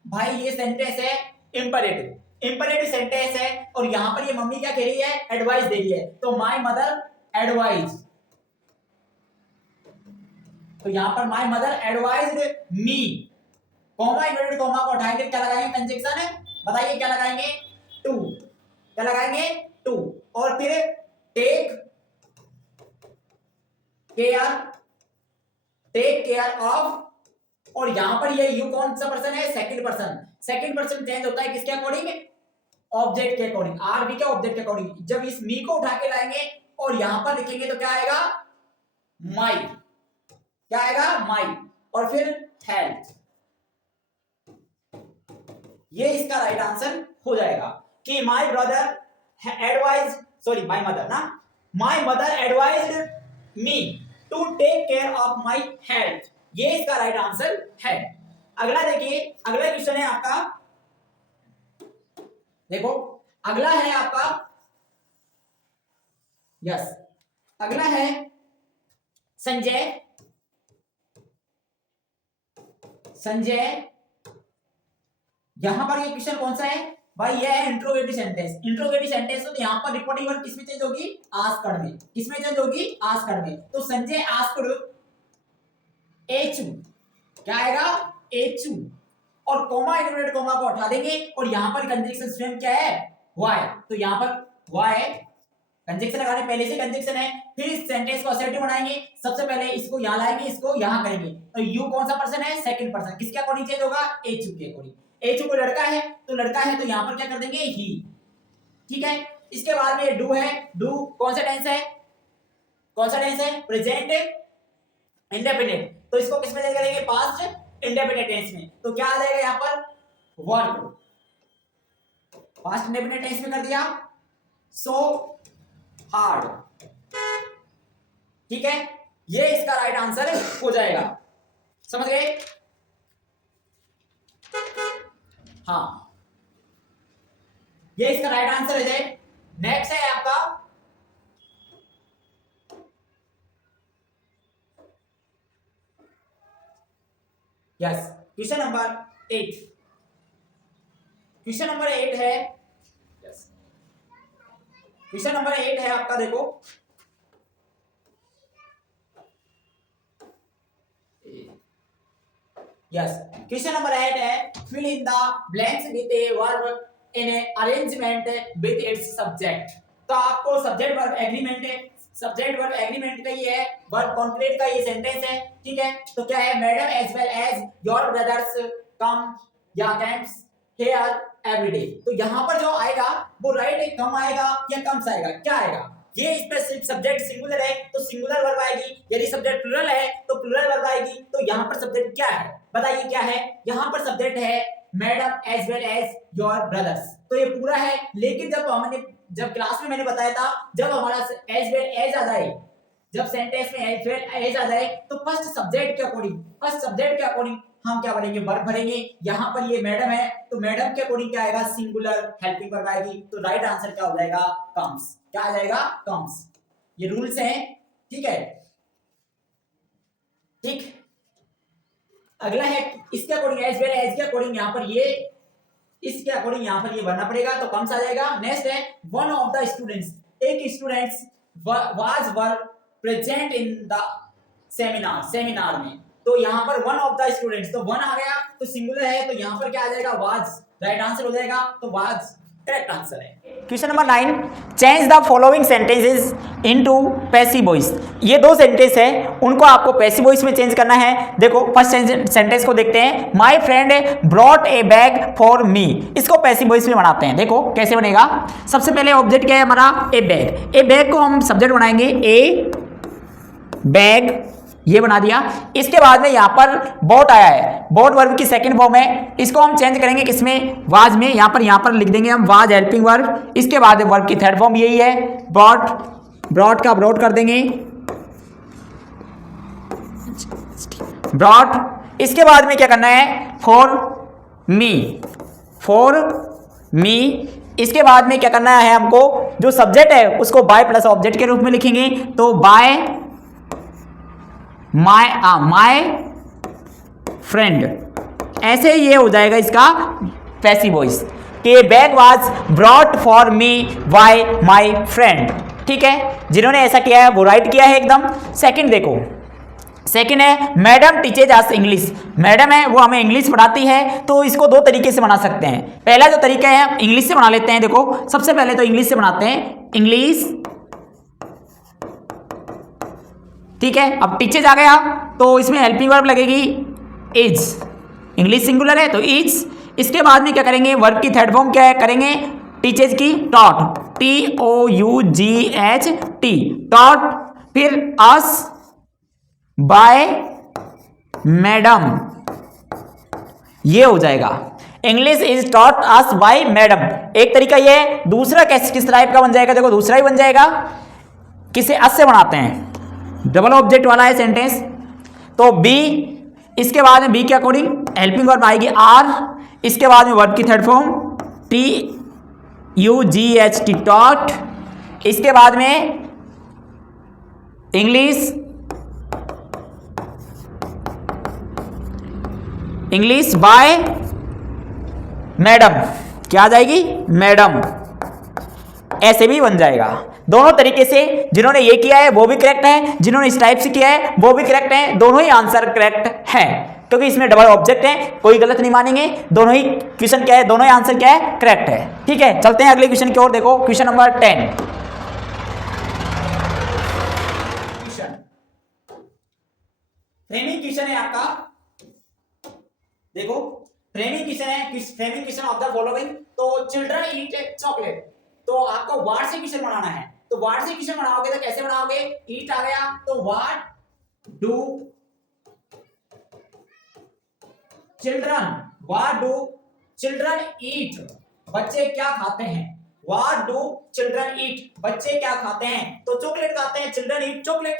भाई? ये सेंटेंस है इंपरेटिव सेंटेंस है। और यहां पर ये मम्मी क्या कह रही है? एडवाइस दे रही है। तो माय मदर एडवाइज, तो यहां पर my mother advised me, comma inverted comma को उठाएंगे, क्या लगाएंगे? कंजंक्शन है, बताइए क्या लगाएंगे? टू। क्या लगाएंगे? टू। और फिर टेक केयर ऑफ, और यहां पर ये यू कौन सा पर्सन है? सेकंड पर्सन चेंज होता है किसके अकॉर्डिंग? ऑब्जेक्ट के अकॉर्डिंग। आर भी क्या? ऑब्जेक्ट के अकॉर्डिंग। जब इस मी को उठा के लाएंगे और यहां पर लिखेंगे तो क्या आएगा? माई। क्या आएगा? माई। और फिर हेल्थ। ये इसका राइट आंसर हो जाएगा कि my mother advised me to take care of my health. ये इसका राइट आंसर है। अगला देखिए, अगला क्वेश्चन है आपका, देखो अगला है आपका, यस अगला है संजय। यहां पर ये क्वेश्चन कौन सा है भाई? ये है इंट्रोगेटिव सेंटेंस। तो यहां पर रिपोर्टिंग वर्ब किसमें चेंज होगी? आस्क्ड में। किसमें चेंज होगी? आस्क्ड में। तो संजय आस्क्ड एचू, क्या आएगा? एचू। और कॉमा इन्वर्टेड कॉमा को हटा देंगे और यहां पर कंजंक्शन स्ट्रेम क्या है? वाई। तो यहां पर वाई कंजंक्शन लगाने पहले से कंजंक्शन है। फिर इस सेंटेंस को असर्टिव बनाएंगे। सबसे पहले इसको यहां लाएंगे, इसको यहां करेंगे। तो यू कौन सा पर्सन है? Second person. किसके अकॉर्डिंग चेंज होगा? एचू के अकॉर्डिंग। एचू को लड़का है तो यहां पर क्या कर देंगे? ही। ठीक है, इसके बाद में डू है। डू कौन सा टेंस है? Present indefinite. तो इसको किसमें चेंज करेंगे? पास्ट इंडेफिनिट टेंस में। तो क्या आ जाएगा यहां पर? वर्क। पास्ट इंडेफिनिट टेंस में कर दिया सो हार्ड। ठीक है, ये इसका राइट आंसर हो जाएगा। समझ गए? हाँ, ये इसका राइट आंसर है। नेक्स्ट है आपका yes question number 8। Question number 8 है, यस क्वेश्चन नंबर 8 है आपका। देखो यस क्वेश्चन नंबर 8 है, fill in the blanks with a verb in a arrangement with its subject. तो आपको सब्जेक्ट वर्ब एग्रीमेंट का ये है, वर्ब कॉन्क्रीट का ये सेंटेंस है। ठीक है, तो क्या है? Madam as well as your brothers कम या कैम्प्स हियर एवरी डे। तो यहां पर जो आएगा वो राइट कम आएगा या कम्स आएगा? क्या आएगा? ये इस पे सब्जेक्ट सिंगुलर है तो सिंगुलर वर्ब आएगी, यदि सब्जेक्ट प्लूरल है तो प्लूरल वर्ब आएगी। तो यहां पर सब्जेक्ट क्या है? बताइए क्या है? यहां पर सब्जेक्ट है madam as well as your brothers. तो ये पूरा है। लेकिन जब क्लास में मैंने बताया था, जब हमारा एज वेल एज आ जाए, जब सेंटेंस में एज वेल एज आ जाए तो फर्स्ट सब्जेक्ट के अकॉर्डिंग हम क्या भरेंगे, वर्ब भरेंगे। यहाँ पर ये मैडम है तो मैडम के अकॉर्डिंग क्या आएगा, सिंगुलर हेल्पिंग वर्ब आएगी। तो राइट आंसर क्या हो जाएगा, कम्स। क्या आ जाएगा, कम्स। ये रूल्स हैं, ठीक है। ठीक, अगला है इसके अकॉर्डिंग, एज वेल एज के अकॉर्डिंग यहाँ पर ये, इसके अकॉर्डिंग यहाँ पर ये भरना पड़ेगा तो कम्स आ जाएगा। नेक्स्ट है वन ऑफ द स्टूडेंट्स, एक students was were present in the seminar, seminar में। तो यहाँ पर वन ऑफ द स्टूडेंट्स, तो वन आ गया तो सिंगुलर है तो यहाँ पर क्या आ जाएगा, वाज। राइट आंसर हो जाएगा, तो वाज करेक्ट आंसर है। Question number 9, change the following sentences into passive voice. ये दो सेंटेंस है, उनको आपको पैसिव वॉइस में चेंज करना है। देखो फर्स्ट सेंटेंस को देखते हैं, my friend brought a bag for me. इसको पैसिव वॉइस में बनाते हैं। देखो कैसे बनेगा। सबसे पहले ऑब्जेक्ट क्या है हमारा, ए बैग। ए बैग को हम सब्जेक्ट बनाएंगे, ए बैग, ये बना दिया। इसके बाद में यहाँ पर बॉट आया है, बॉट वर्ब की सेकंड फॉर्म है। इसको हम चेंज करेंगे किसमें, वाज में। यहाँ पर लिख देंगे हम वाज हेल्पिंग वर्ब। इसके बाद वर्ब की थर्ड फॉर्म यही है, ब्रॉट, ब्रॉट का ब्रॉट कर देंगे, ब्रॉट। इसके बाद में क्या करना है, फॉर मी, फॉर मी। इसके बाद में क्या करना है हमको, जो सब्जेक्ट है उसको बाय प्लस ऑब्जेक्ट के रूप में लिखेंगे, तो बाय माय फ्रेंड। ऐसे ये हो जाएगा इसका पैसिव वॉइस कि bag was brought for me by my friend. ठीक है, जिन्होंने ऐसा किया है वो राइट किया है एकदम। सेकंड देखो, सेकंड है मैडम टीचेज अस इंग्लिश। मैडम है वो हमें इंग्लिश पढ़ाती है, तो इसको दो तरीके से बना सकते हैं। पहला जो तरीका है हम इंग्लिश से बना लेते हैं। देखो सबसे पहले तो इंग्लिश से बनाते हैं, इंग्लिश, ठीक है। अब टीचेज आ गया तो इसमें हेल्पिंग वर्ब लगेगी इज, इंग्लिश सिंगुलर है तो इज। इसके बाद में क्या करेंगे, वर्ब की थर्ड फॉर्म क्या है करेंगे, टीचेज की टॉट, TOUGH, टॉट। फिर अस बाय मैडम, ये हो जाएगा English is taught us by madam. एक तरीका ये है। दूसरा किस टाइप का बन जाएगा, देखो दूसरा ही बन जाएगा, किसे अस से बनाते हैं, डबल ऑब्जेक्ट वाला है सेंटेंस, तो बी। इसके बाद में बी के अकॉर्डिंग हेल्पिंग वर्ब आएगी आर। इसके बाद में वर्ब की थर्ड फॉर्म TUGH, टॉट। इसके बाद में इंग्लिश, इंग्लिश बाय मैडम, क्या आ जाएगी, मैडम। ऐसे भी बन जाएगा। दोनों तरीके से जिन्होंने ये किया है वो भी करेक्ट है, जिन्होंने इस टाइप से किया है वो भी करेक्ट है। दोनों ही आंसर करेक्ट है क्योंकि इसमें डबल ऑब्जेक्ट है, कोई गलत नहीं मानेंगे। दोनों ही क्वेश्चन क्या है, दोनों ही आंसर क्या है, करेक्ट है। ठीक है, चलते हैं अगले क्वेश्चन की ओर। देखो क्वेश्चन नंबर 10, फ्रेमिंग क्वेश्चन है आपका। देखो फ्रेमिंग क्वेश्चन है, framing question of the following. तो चिल्ड्रन ईट चॉकलेट, तो आपको वाट से क्वेश्चन बनाना है। तो वाट से क्वेश्चन बनाओगे तो कैसे बनाओगे, ईट आ गया तो what do children, what do children ईट, बच्चे क्या खाते हैं। व्हाट डू चिल्ड्रन ईट, बच्चे क्या खाते हैं, तो चॉकलेट खाते हैं, चिल्ड्रन ईट चॉकलेट।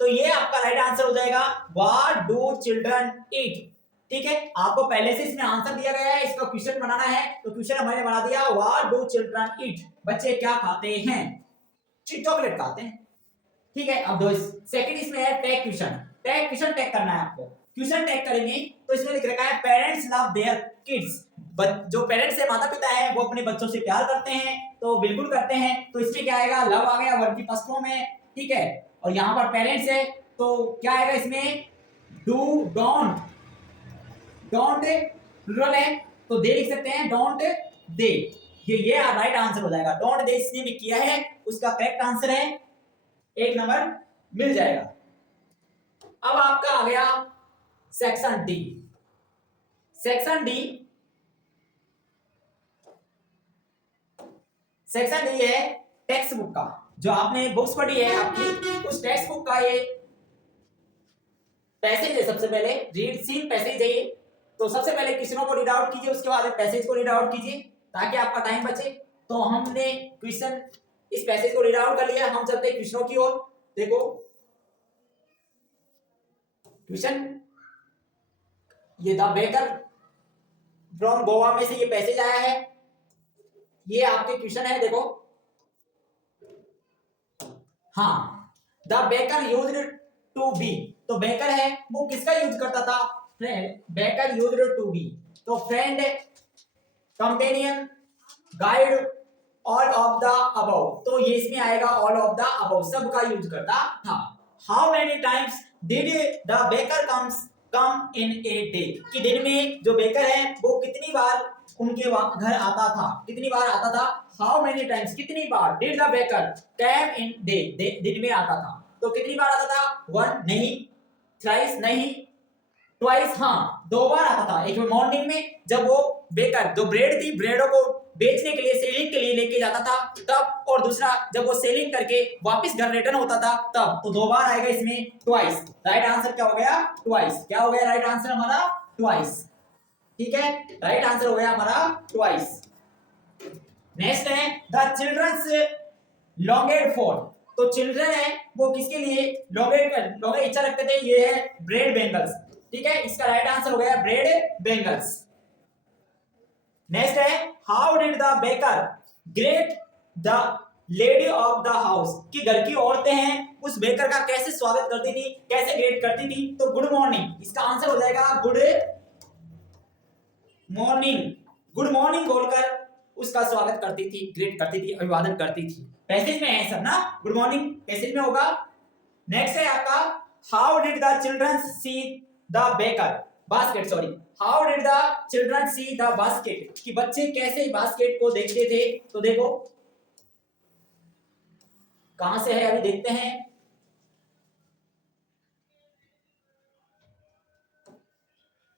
तो ये आपका राइट आंसर हो जाएगा, व्हाट डू चिल्ड्रन ईट। ठीक है, आपको पहले से इसमें आंसर दिया गया है, इसका क्वेश्चन बनाना है। तो क्वेश्चन हमने बना दिया, व्हाट डू चिल्ड्रन ईट, बच्चे क्या खाते हैं, चॉकलेट खाते हैं। ठीक है, अब दो सेकंड इसमें है tag question. Tag question tag करना है आपको। क्वेश्चन टैग करेंगे तो इसमें लिख रखा है पेरेंट्स लव देयर किड्स। जो पेरेंट्स है, माता पिता है, वो अपने बच्चों से प्यार करते हैं, तो बिल्कुल करते हैं। तो इसमें क्या आएगा, लव आ गया, वर्ब की फर्स्ट फॉर्म है। ठीक है, और यहाँ पर पेरेंट्स है तो क्या आएगा इसमें, डू डोंट, डोंट प्लुरल है तो दे लिख सकते हैं, डोंट दे। ये राइट आंसर हो जाएगा। डोंट दे इसने भी किया है, उसका करेक्ट आंसर है, एक नंबर मिल जाएगा। अब आपका आ गया section D. Section D, section D है टेक्स्ट बुक का। जो आपने बुक्स पढ़ी है आपकी, उस टेक्स्ट बुक का ये पैसेज है। सबसे पहले रीड सीन पैसेज है ये। तो सबसे पहले क्वेश्चनों को रीड आउट कीजिए, उसके बाद पैसेज को रीड आउट कीजिए ताकि आपका टाइम बचे। तो हमने क्वेश्चन इस पैसेज को रीड आउट कर लिया, हम चलते हैं क्वेश्चनों की ओर। देखो क्वेश्चन ये द बेकर फ्रॉम गोवा में से ये पैसेज आया है। ये आपके क्वेश्चन है, देखो। हाँ, the baker used to be, तो बेकर है वो किसका यूज करता था? Friend. Baker used to be, तो friend, companion, guide, all of the above, तो ये इसमें आएगा ऑल ऑफ द अबव, सब का यूज करता था। How many times did the baker come in a day, कि दिन में जो बेकर है वो कितनी बार उनके घर आता था, कितनी बार आता था? हाउ मेनी टाइम्स, कितनी बार, did the baker cam in day, दिन में आता था, तो कितनी बार आता था? वन नहीं, थ्राइस नहीं, ट्वाइस, हाँ 2 बार आता था। एक मॉर्निंग में जब वो बेकर जो ब्रेड थी, ब्रेडों को बेचने के लिए, सेलिंग के लिए लेके जाता था तब, और दूसरा जब वो सेलिंग करके वापस घर रिटर्न होता था तब, तो 2 बार आएगा इसमें, ट्वाइस। राइट आंसर क्या हो गया? ट्वाइस। क्या हो गया राइट आंसर हमारा? ट्वाइस। ठीक है, राइट आंसर हो गया हमारा ट्वाइस। नेक्स्ट है द चिल्ड्रंस लॉन्गेड फॉर, तो चिल्ड्रन है वो किसके लिए लॉन्गेड इच्छा रखते थे? ये है ब्रेड बेंगल्स। ठीक है, इसका राइट आंसर हो गया ब्रेड बेंगल्स। नेक्स्ट है how did the baker great the lady of the house, कि घर की औरतें हैं उस बेकर का कैसे स्वागत करती थी, कैसे ग्रेट करती थी? तो गुड मॉर्निंग, इसका आंसर हो जाएगा गुड मॉर्निंग। गुड मॉर्निंग बोलकर उसका स्वागत करती थी, ग्रेट करती थी, अभिवादन करती थी। पैसेज में है सब ना, गुड मॉर्निंग पैसेज में होगा। नेक्स्ट है आपका how did the children see the baker basket, sorry, how did the children see the basket, कि बच्चे कैसे बास्केट को देखते थे? तो देखो कहां से है, अभी देखते हैं।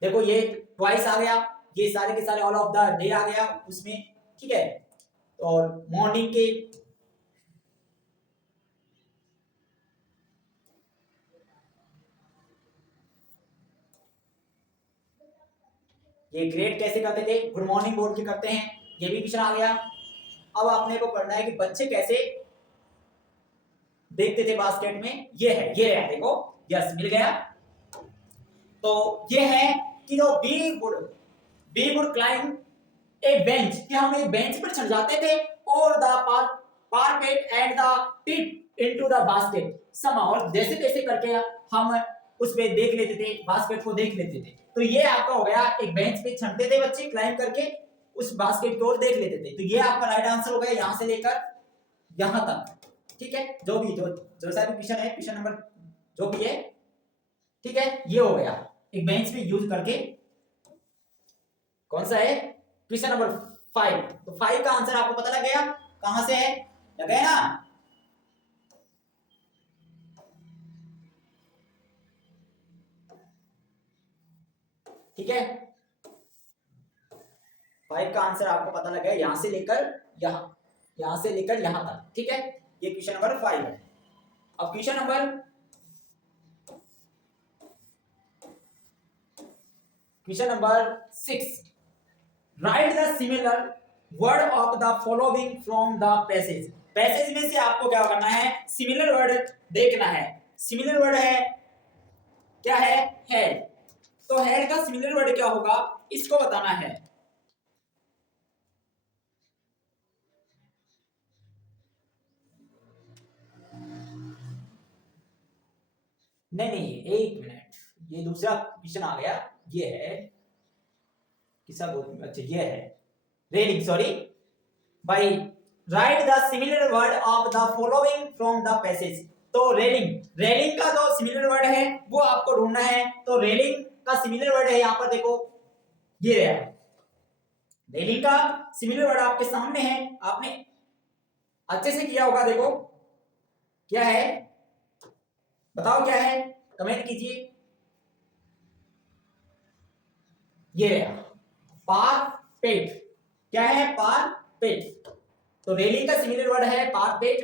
देखो ये ट्वाइस आ गया, ये सारे के सारे ऑल ऑफ द डे आ गया उसमें। ठीक है, और मॉर्निंग के ये ग्रेट कैसे करते थे? गुड मॉर्निंग बोल के करते हैं, ये भी क्वेश्चन आ गया। अब आपने को पढ़ना है कि बच्चे कैसे देखते थे बास्केट में। ये है, ये है, देखो, यस मिल गया। तो ये है कि जो we would climb a bench, कि हम एक बेंच पर चढ़ जाते थे, और the parapet and the tip into the basket समा, और जैसे तैसे करके हम उस पे देख लेते थे, बास्केट को देख लेते थे। तो ये आपका हो गया, एक बेंच पे चढ़ते थे बच्चे, क्लाइंब करके उस बास्केट को देख लेते थे। तो ये आपका राइट आंसर हो गया, यहां से लेकर यहां तक। ठीक है, जो भी जो सा भी क्वेश्चन है, क्वेश्चन नंबर जो भी है, ठीक है, ये हो गया एक बेंच पे यूज करके। कौन सा है? Question number 5। तो 5 का आंसर आपको पता लग गया कहां से है, लग गया ना? ठीक है, 5 का आंसर आपको पता लग गया, यहां से लेकर यहां, यहां से लेकर यहां तक। ठीक है, ये क्वेश्चन नंबर 5 है। अब question number 6, right the similar word of the following from the passage. Passage में से आपको क्या करना है? सिमिलर वर्ड देखना है। सिमिलर वर्ड है क्या है? हेड। तो हेड का सिमिलर वर्ड क्या होगा, इसको बताना है। नहीं नहीं, एक मिनट, ये दूसरा क्वेश्चन आ गया। ये है किसका? अच्छा, ये है रेलिंग, सॉरी भाई। Right the similar word of the following from the passage. तो रेलिंग, रेलिंग का जो सिमिलर वर्ड है वो आपको ढूंढना है। तो रेलिंग का सिमिलर वर्ड है, यहां पर देखो, ये है रेलिंग का सिमिलर वर्ड आपके सामने है, आपने अच्छे से किया होगा। देखो क्या है, बताओ क्या है, कमेंट कीजिए। ये रहा पारपेट। क्या है? पारपेट। तो रेलिंग का सिमिलर वर्ड है पारपेट।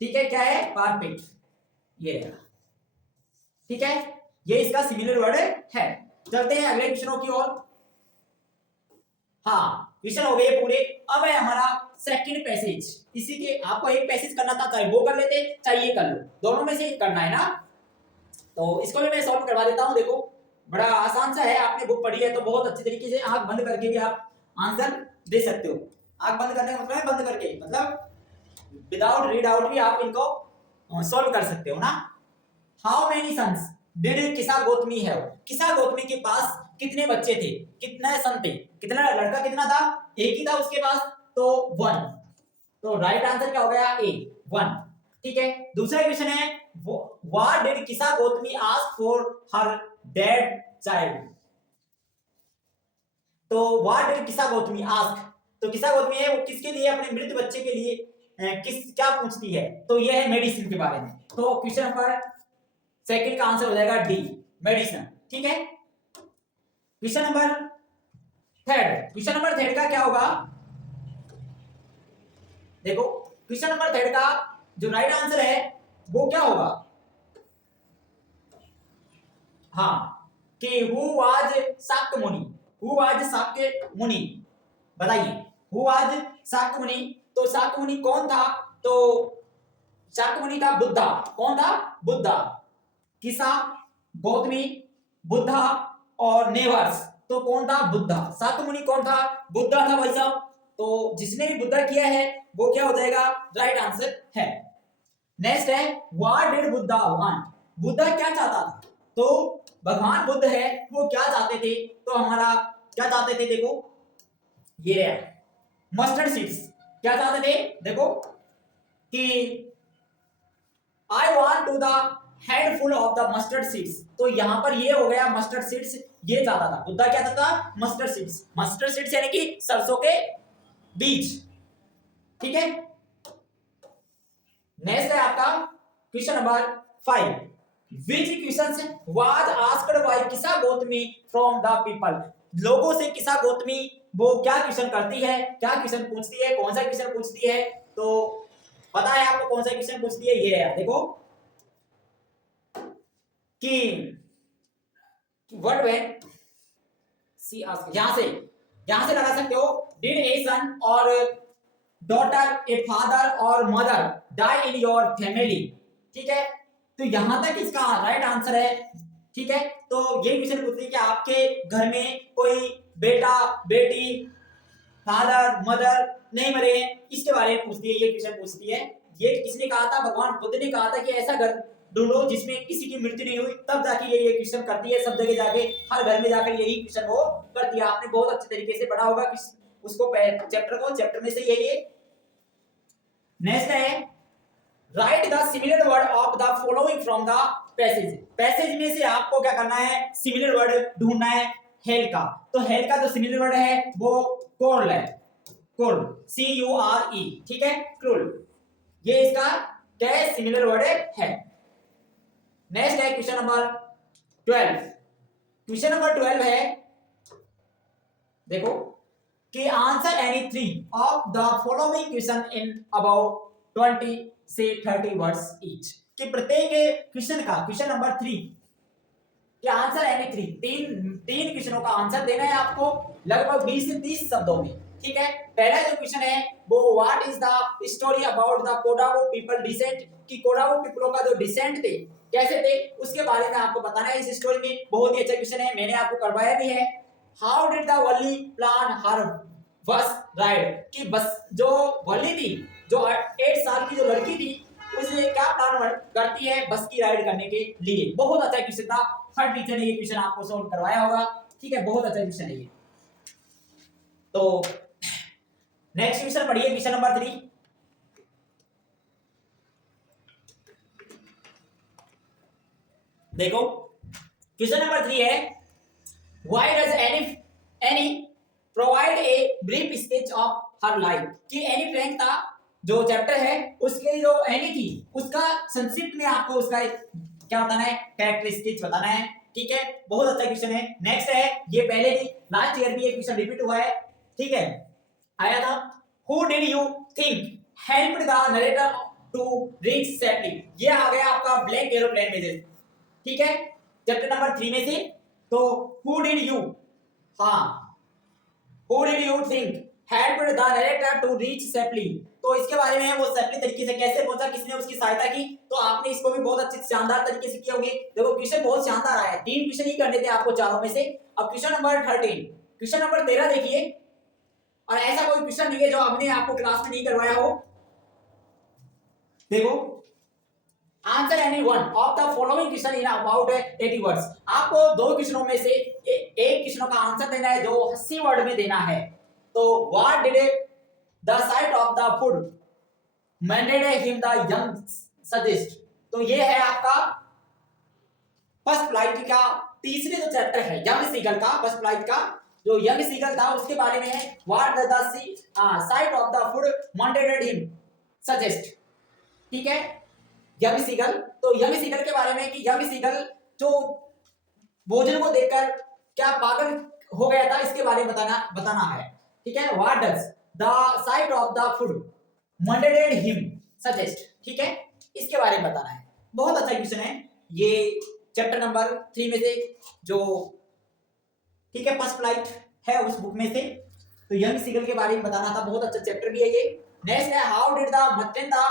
ठीक है, क्या है? पारपेट। ये रहा, ठीक है, ये इसका सिमिलर वर्ड है। चलते हैं अगले क्वेश्चनों की ओर। हाँ, क्वेश्चन हो गए पूरे। अब है हमारा सेकंड पैसेज। इसी के आपको एक पैसेज करना था, चाहे वो कर लेते चाहे ये कर लो, दोनों में से एक करना है ना। तो इसको भी मैं सॉल्व करवा देता हूं। देखो बड़ा आसान सा है, आपने बुक पढ़ी है तो बहुत अच्छी तरीके से आंख बंद करके भी आप आंसर दे सकते हो। आंख बंद करने का मतलब है बंद करके, मतलब विदाउट रीड आउट भी आप इनको सॉल्व कर सकते हो ना। हाउ मेनी सन्स डिड किसा गौतमी है, किसा गौतमी के पास कितने बच्चे थे, कितने सन थे, कितना लड़का कितना था, एक ही था उसके पास, तो 1। तो राइट आंसर क्या हो गया, ए 1। ठीक है, दूसरा क्वेश्चन है व्हाट डिड किसा Gautami ask for her dead child. तो व्हाट डिड किसा गौतमी आस्क, तो किसा गौतमी है वो किसके लिए, अपने मृत बच्चे के लिए किस क्या पूछती है, तो ये है मेडिसिन के बारे में। तो क्वेश्चन नंबर सेकंड का आंसर हो जाएगा डी, मेडिसिन। ठीक है, question number third, question number third का क्या होगा, देखो क्वेश्चन नंबर थर्ड का जो राइट आंसर है वो क्या होगा, हाँ, कि हु वाज शाक्य मुनि, हु वाज शाक्य मुनि, बताइए हु वाज शाक्य मुनि। तो शाक्य मुनि कौन था, तो शाक्य मुनि था बुद्धा, कौन था, बुद्धा। किसा, गौतमी, बुद्धा और नेवर्स, तो कौन था, बुद्धा। शाक्य मुनि कौन था, बुद्धा था भाई साहब। तो जिसने भी बुद्धा किया है वो क्या हो जाएगा, राइट आंसर है। नेक्स्ट है what did Buddha want, Buddha क्या चाहता था, तो भगवान बुद्ध है वो क्या चाहते थे, तो हमारा क्या चाहते थे, देखो ये रहा मस्टर्ड सीड्स, क्या चाहते थे, देखो कि I want to the head full of the mustard seeds, तो यहां पर ये हो गया मस्टर्ड सीड्स, ये चाहता था बुद्धा, क्या चाहता था, मस्टर्ड सीड्स, मस्टर्ड सीड्स यानी कि सरसों के बीज। ठीक है, नेक्स्ट है आपका question number 5, which questions was asked by किसा गौतमी from the people, लोगों से किसा गौतमी वो क्या क्वेश्चन करती है, क्या क्वेश्चन पूछती है, कौन सा क्वेश्चन पूछती है, तो पता है आपको कौन सा क्वेश्चन पूछती है, ये है देखो कि व्हाट व्हेन सी आस्क, यहां से लगा सकते हो, did a son or daughter, a father or mother die in your family. ठीक है, तो यहां तक इसका राइट आंसर है। ठीक है, तो ये क्वेश्चन पूछती है कि आपके घर में कोई बेटा बेटी फादर मदर नहीं मरे हैं, इसके बारे में पूछती है, ये क्वेश्चन पूछती है। ये किसने कहा था, भगवान बुद्ध ने कहा था कि ऐसा घर ढूंढो जिसमें किसी की मृत्यु नहीं हुई, तब जाके ये क्वेश्चन करती है, सब जगह जाके हर घर में जाकर यही क्वेश्चन वो करती है। आपने बहुत अच्छे तरीके से पढ़ा होगा उसको, चैप्टर में से यही है। नेक्स्ट है write the similar word of the following from the passage, passage में से आपको क्या करना है, सिमिलर वर्ड ढूंढना है हेल का। तो हेल का जो सिमिलर वर्ड है वो कोरल है, कोरल, CURE। ठीक है, क्रूल, ये इसका क्या है, सिमिलर वर्ड है। नेक्स्ट है क्वेश्चन नंबर 12, क्वेश्चन नंबर 12 है, देखो कि answer any 3 of the following question in about 20 से 30 वर्ड्स ईच, कि प्रत्येक क्वेश्चन का, क्वेश्चन नंबर 3 कि आंसर एनी 3 क्वेश्चनों का आंसर देना है आपको लगभग 20 से 30 शब्दों में। ठीक है, पहला जो क्वेश्चन है वो what is the story about the Kodagu people decent, कि कोडागो पीपलों का जो डिसेंट थे कैसे थे उसके बारे में आपको बताना है इस स्टोरी में। बहुत ही अच्छा क्वेश्चन है, मैंने आपको करवाया भी है। How did the Wali plan हर बस राइड, कि बस जो वली थी, जो 8 साल की जो लड़की थी, उसे क्या प्लान करती है बस की राइड करने के लिए। बहुत अच्छा क्वेश्चन था, हर टीचर ने ये क्वेश्चन आपको सॉल्व करवाया होगा। ठीक है, बहुत अच्छा क्वेश्चन है ये। तो नेक्स्ट क्वेश्चन पढ़िए, क्वेश्चन नंबर 3, देखो क्वेश्चन नंबर 3 है why does any provide a brief sketch of her life, कि एनी फ्रैंक था जो चैप्टर है उसके जो एनी थी उसका संक्षिप्त में आपको उसका क्या बताना है, कैरेक्टर स्केच बताना है। ठीक है, बहुत अच्छा क्वेश्चन है। नेक्स्ट है, ये पहले भी लास्ट ईयर भी ये क्वेश्चन रिपीट हुआ है, ठीक है, आया था। Who did you think helped the narrator to reach safely, ये आ गया आपका ब्लैक एरोप्लेन में, ठीक है, चैप्टर नंबर 3 में से। तो हु डिड यू, हाँ, who did you think helped the narrator to reach safely, तो इसके बारे में वो सेफली तरीके से कैसे पहुंचा, किसने उसकी सहायता की, तो आपने इसको भी बहुत अच्छी शानदार तरीके से किया होंगे। देखो क्वेश्चन बहुत शानदार आया है, 3 क्वेश्चन ही करने थे आपको चारों में से। अब क्वेश्चन नंबर 13, क्वेश्चन नंबर 13 देखिए, और ऐसा कोई क्वेश्चन नहीं है जो हमने आपको क्लास में नहीं करवाया हो। देखो, answer any one of the following question in about 80 words. आपको दो क्वेश्चनों में से एक क्वेश्चन का आंसर देना है जो 80 वर्ड में देना है। तो what did the site of the food मैंडेड him the young suggest. तो ये है आपका फर्स्ट फ्लाइट का तीसरे जो चैप्टर है यंग सीगल का, फर्स्ट फ्लाइट का जो यंग सीगल था उसके बारे में है। What the site of the food मैंडेड him suggest, ठीक है, यंग सीगल। तो यंग सीगल के बारे में कि यंग सीगल जो भोजन को देखकर क्या पागल हो गया था, इसके बारे में बताना है, ठीक है। What does the site of the food मैंडेड him suggest, ठीक है, इसके बारे में बताना है। बहुत अच्छा क्वेश्चन है ये, चैप्टर नंबर 3 में से जो, ठीक है, फर्स्ट फ्लाइट है उस बुक में से। तो यंग सीगल के बारे में बताना था, बहुत अच्छा चैप्टर भी है ये। नेक्स्ट है how did the Mandela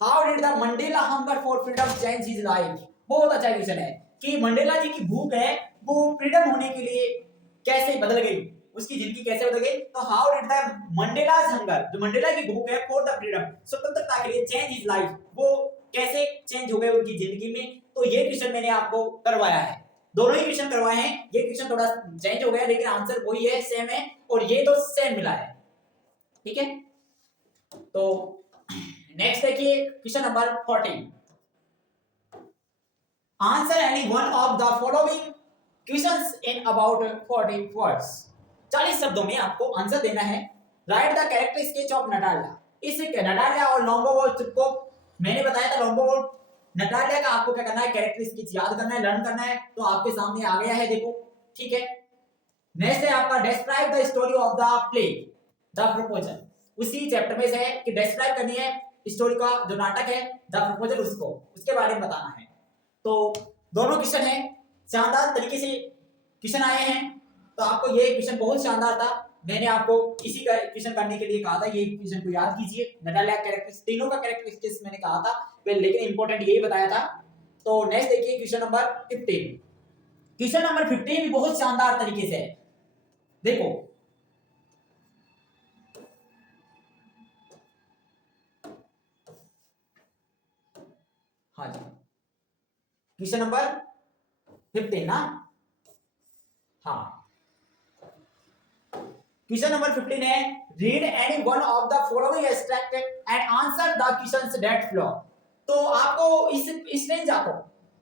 how did the Mandela hunger for freedom change his life. बहुत अच्छा क्वेश्चन है कि मंडेला जी की भूख है वो फ्रीडम होने के लिए कैसे बदल गई, उसकी जिंदगी कैसे बदल गई। तो हाउ डिड द मंडेलास हंगर, जो मंडेला की भूख है फॉर द फ्रीडम, स्वतंत्रता के लिए, चेंज हिज लाइफ, वो कैसे चेंज हो गए उनकी जिंदगी में। तो ये क्वेश्चन मैंने आपको करवाया है, दोनों ही क्वेश्चन करवाए हैं। ये क्वेश्चन थोड़ा चेंज हो गया लेकिन आंसर वही है, सेम है, और ये तो सेम मिला है, ठीक है। तो नेक्स्ट देखिए question number 14, answer any one of the following questions in about 40 words. 40 शब्दों में आपको आंसर देना है। Write the character sketch of Natalia. इस नटालिया और लोम्बोवोल्ट को मैंने बताया था, लोम्बोवोल्ट नटालिया का आपको क्या करना है, कैरेक्टर स्केच याद करना है, लर्न करना है। तो आपके सामने आ गया है, देखो, ठीक है। नेक्स्ट है आपका describe the story of the play the proposal. उसी चैप्टर में से है कि डिस्क्राइब करनी है स्टोरी का, जो नाटक है द प्रपोजल, उसको, उसके बारे में बताना है। तो दोनों क्वेश्चन है, शानदार तरीके से क्वेश्चन आए हैं। तो आपको ये क्वेश्चन बहुत शानदार था, मैंने आपको इसी का क्वेश्चन करने के लिए कहा था, ये क्वेश्चन को याद कीजिए। नटालिया कैरेक्टर्स, तीनों का कैरेक्टरिस्टिक्स मैंने कहा था, लेकिन इंपॉर्टेंट यही बताया था। तो नेक्स्ट देखिए क्वेश्चन नंबर 15। क्वेश्चन नंबर 15 भी बहुत शानदार तरीके से है, देखो, हाँ जी, क्वेश्चन नंबर 15 ना, हाँ, क्वेश्चन नंबर 15 है read any one of the following extract and answer the questions that flow. तो आपको इस रेंजा को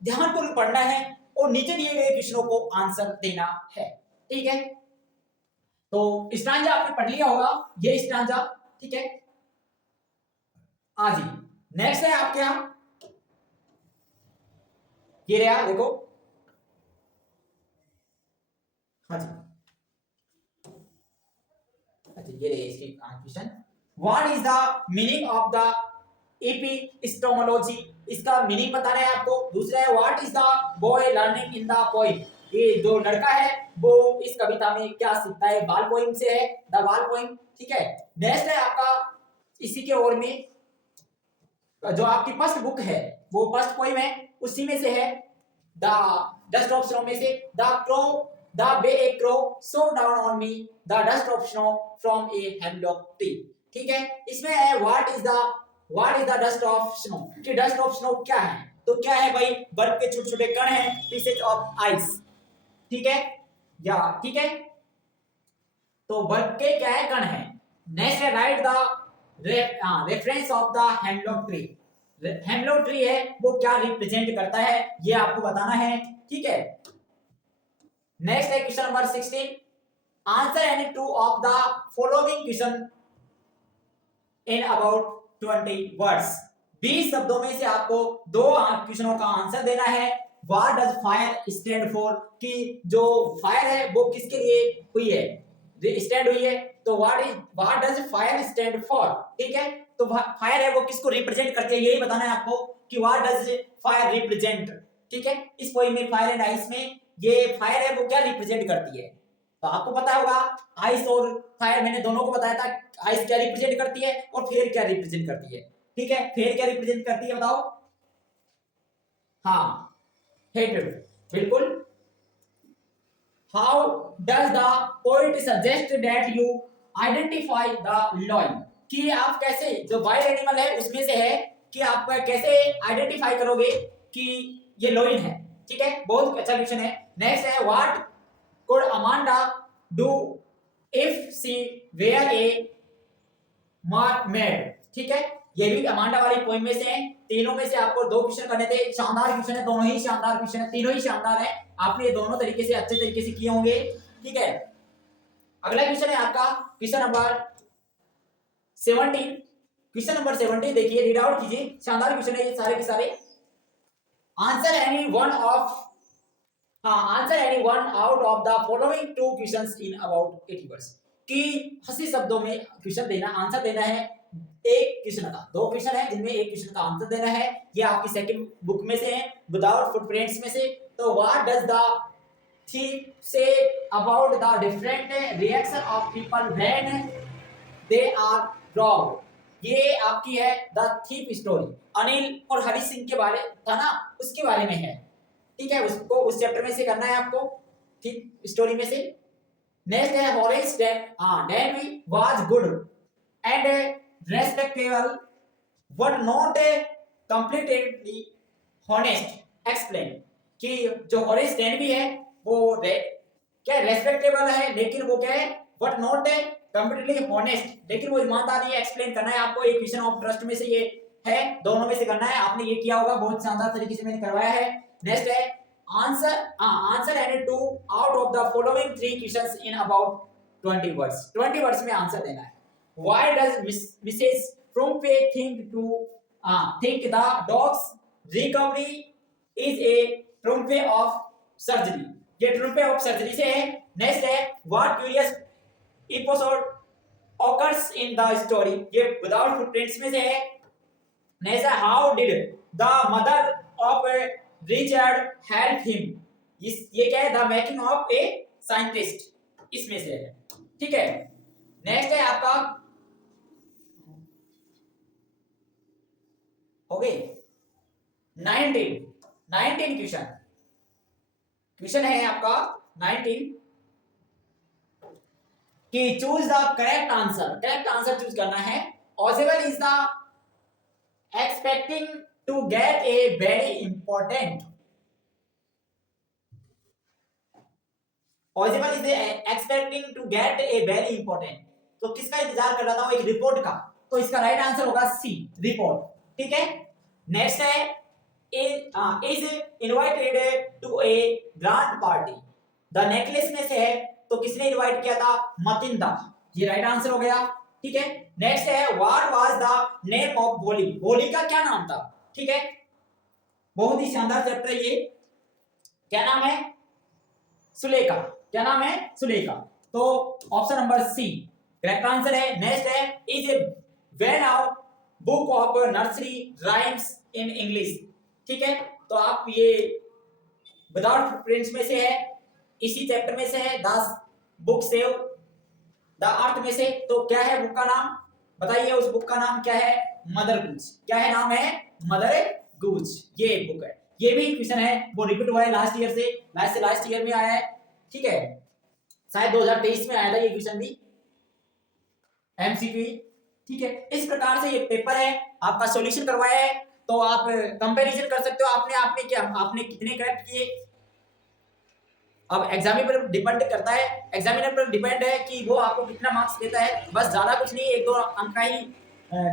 ध्यानपूर्वक पढ़ना है और नीचे दिए गए क्वेश्चनों को आंसर देना है, ठीक है। तो स्टैंजा आपने पढ़ लिया होगा, ये स्टैंजा, ठीक है। जी, नेक्स्ट है आपके यहां, ये रहा, देखो, हाँ जी, अच्छा, ये रहे इसकी question. What is the meaning of the epistemology. इसका मीनिंग बताना है आपको। दूसरा है what is the boy learning in the poem. ये जो लड़का है वो इस कविता में क्या सीखता है, बाल पोएम से है, द बाल पोएम, ठीक है। नेक्स्ट है आपका इसी के ओर में जो आपकी फर्स्ट बुक है वो फर्स्ट पोएम है, उसी में से है द डस्ट ऑफ स्नो में से the crow the way A crow so down on me the dust of snow from a hemlock tree, ठीक है। इसमें है what is the dust of snow, कि डस्ट ऑफ स्नो क्या है। तो क्या है भाई, बर्फ के छोटे छोटे कण हैं, पीसेज ऑफ आइस, ठीक है, या ठीक है। तो बर्फ के क्या है, कण है। नेक्स्ट है write the reference of the hemlock tree. Hemlock tree है वो क्या रिप्रेजेंट करता है, ये आपको बताना है, ठीक है। नेक्स्ट है question number 16, answer any two of the following question in about 20 words. 20 शब्दों में से आपको दो क्वेश्चनों का आंसर देना है। What does fire stand for, कि जो फायर है वो किसके लिए हुई है, स्टैंड हुई है। तो what does fire stand for, ठीक है। तो फायर है वो किसको रिप्रेजेंट करती है, यही बताना है आपको कि व्हाट डज फायर रिप्रेजेंट, ठीक है। इस पोएम में फायर एंड आइस में ये फायर है वो क्या रिप्रेजेंट करती है, तो आपको पता होगा आइस और फायर, मैंने दोनों को बताया था आइस क्या रिप्रेजेंट करती है और फेयर क्या रिप्रेजेंट करती है। ठीक है, फेयर क्या रिप्रेजेंट करती है बताओ? हाँ, हेटेड, बिल्कुल। How does the poet suggest that you identify the lion, कि आप कैसे, जो वाइल्ड एनिमल है उसमें से है, कि आप कैसे आइडेंटिफाई करोगे कि ये लॉइन है। ठीक है, बहुत अच्छा क्वेश्चन है। नेक्स्ट है what could Amanda do if she where A made. ठीक है, ये भी अमांडा वाली पोएम में से है। तीनों में से आपको दो क्वेश्चन करने थे, शानदार क्वेश्चन है, दोनों ही शानदार क्वेश्चन है, तीनों ही शानदार है। आपने ये दोनों तरीके से अच्छे तरीके से किए होंगे। ठीक है, अगला क्वेश्चन है आपका क्वेश्चन नंबर 17। क्वेश्चन नंबर 17 देखिए, रीड आउट कीजिए, शानदार क्वेश्चन है ये सारे के सारे। Answer any one of answer any one out of the following two questions in about 80 words, कि 80 शब्दों में क्वेश्चन देना, आंसर देना है एक क्वेश्चन का। दो क्वेश्चन है जिनमें एक क्वेश्चन का आंसर देना है। ये आपकी सेकंड बुक में से है, विदाउट फुटप्रिंट्स में से। तो what does the theme say about the different reaction of people when they are wrong. ये आपकी है द थीप स्टोरी, अनिल और हरि सिंह के बारे था ना, उसके बारे में है। ठीक है, उसको उस चैप्टर में से करना है आपको, थीप स्टोरी में से। नेक्स्ट है Horace डेनवी was good and respectable but not completely honest, explain, कि जो हॉरेस डेनवी है वो क्या रेस्पेक्टेबल है, लेकिन वो क्या है, बट नॉट कंप्लीटली हॉनेस्ट, लेकिन वो ईमानदार है। एक्सप्लेन करना है आपको, एक क्वेश्चन ऑफ ट्रस्ट में से ये है, दोनों में से करना है। आपने ये किया होगा, बहुत शानदार तरीके से मैंने करवाया है। नेक्स्ट है answer any two out of the following three questions in about 20 words. 20 words में आंसर देना है। Why does Mrs. Prompe think the dog's recovery is a trompe of surgery? ये trompe of surgery से है। Next है what curious episode occurs in the story, ये without footprints में से है। नेक्स्ट है how did the mother of Richard help him, ये क्या है, the making of a scientist, इसमें से है। ठीक है, नेक्स्ट है आपका हो गए 19 क्वेश्चन है आपका 19, कि choose the correct answer choose करना है। ऑजिबल is the expecting to get a very important, ऑजिबल is expecting to get a very important, तो किसका इंतजार कर रहा था वो, एक रिपोर्ट का। तो इसका राइट आंसर होगा सी, रिपोर्ट। ठीक है, नेक्स्ट है is invited to a grand party, the necklace में से है, तो किसने इनवाइट किया था, मतिंदा, ये राइट आंसर हो गया। ठीक है, नेक्स्ट है what was the name of Holi, Holi का क्या नाम था। ठीक है, बहुत ही शानदार चैप्टर है ये। क्या नाम है, सुलेखा, क्या नाम है, सुलेखा। तो option number C correct answer है। नेक्स्ट है is when out book of nursery rhymes in English. ठीक है, तो आप ये विदाउट फुटप्रिंट्स में से है, इसी चैप्टर में से है, 10 बुक सेव द अर्थ में से। तो क्या है बुक का नाम, बताइए, उस बुक का नाम क्या है, मदर गूज। क्या है नाम है, मदर गूज, ये बुक है। ये भी क्वेश्चन है, वो रिपीट हुआ है लास्ट ईयर से, लास्ट ईयर में आया है। ठीक है, शायद 2023 में आया था ये क्वेश्चन भी, एमसीक्यू। ठीक है, इस प्रकार से ये पेपर है, आपका सॉल्यूशन करवाया है, तो आप कंपैरिजन कर सकते हो आपने क्या, आपने कितने करेक्ट किए। अब एग्जामिनर पर डिपेंड करता है, एग्जामिनर पर डिपेंड है कि वो आपको कितना मार्क्स देता है, बस ज्यादा कुछ नहीं, 1-2 अंक का ही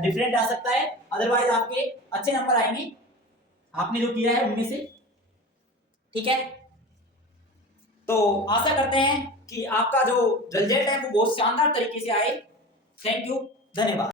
डिफरेंट आ सकता है, अदरवाइज आपके अच्छे नंबर आएंगे आपने जो किया है उनमें से। ठीक है, तो आशा करते हैं कि आपका जो रिजल्ट है वो बहुत शानदार तरीके से आए। थैंक यू, धन्यवाद।